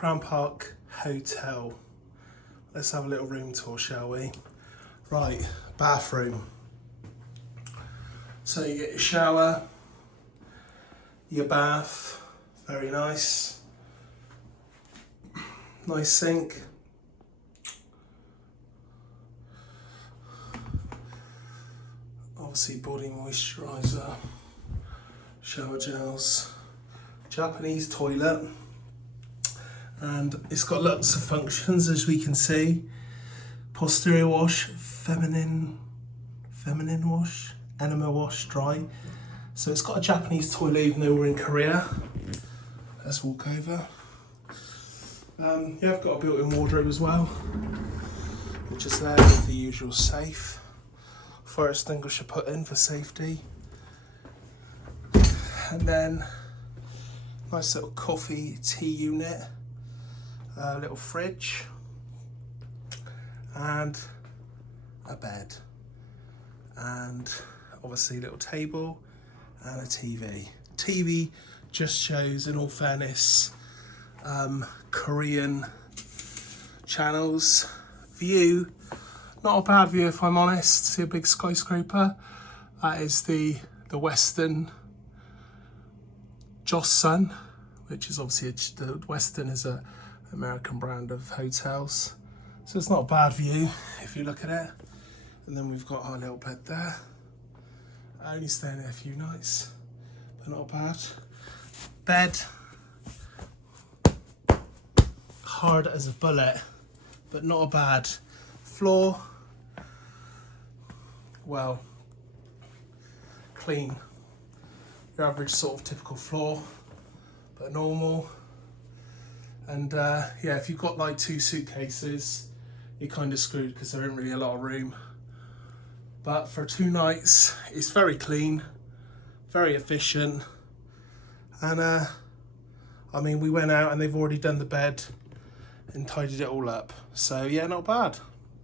Grand Park Hotel. Let's have a little room tour, shall we? Right, bathroom. So you get your shower, your bath, very nice. Nice sink. Obviously body moisturiser, shower gels, Japanese toilet, and it's got lots of functions as we can see. Posterior wash, feminine wash, enema wash, dry. So it's got a Japanese toilet even though we're in Korea. Let's walk over. Yeah, I've got a built-in wardrobe as well, which is there with the usual safe. Fire extinguisher put in for safety. And then nice little coffee tea unit, a little fridge, and a bed, and obviously a little table and a TV. TV just shows, in all fairness, Korean channels. View, not a bad view if I'm honest. See a big skyscraper? That is the Western Joseon, which is obviously the Western is a American brand of hotels. So it's not a bad view if you look at it. And then we've got our little bed there. I only staying there a few nights, but not bad. Bed, hard as a bullet, but not a bad. Floor, well, clean. Your average sort of typical floor, but normal. And yeah, if you've got like 2 suitcases, you're kind of screwed because there isn't really a lot of room. But for 2 nights, it's very clean, very efficient. And I mean, we went out and they've already done the bed and tidied it all up. So yeah, not bad.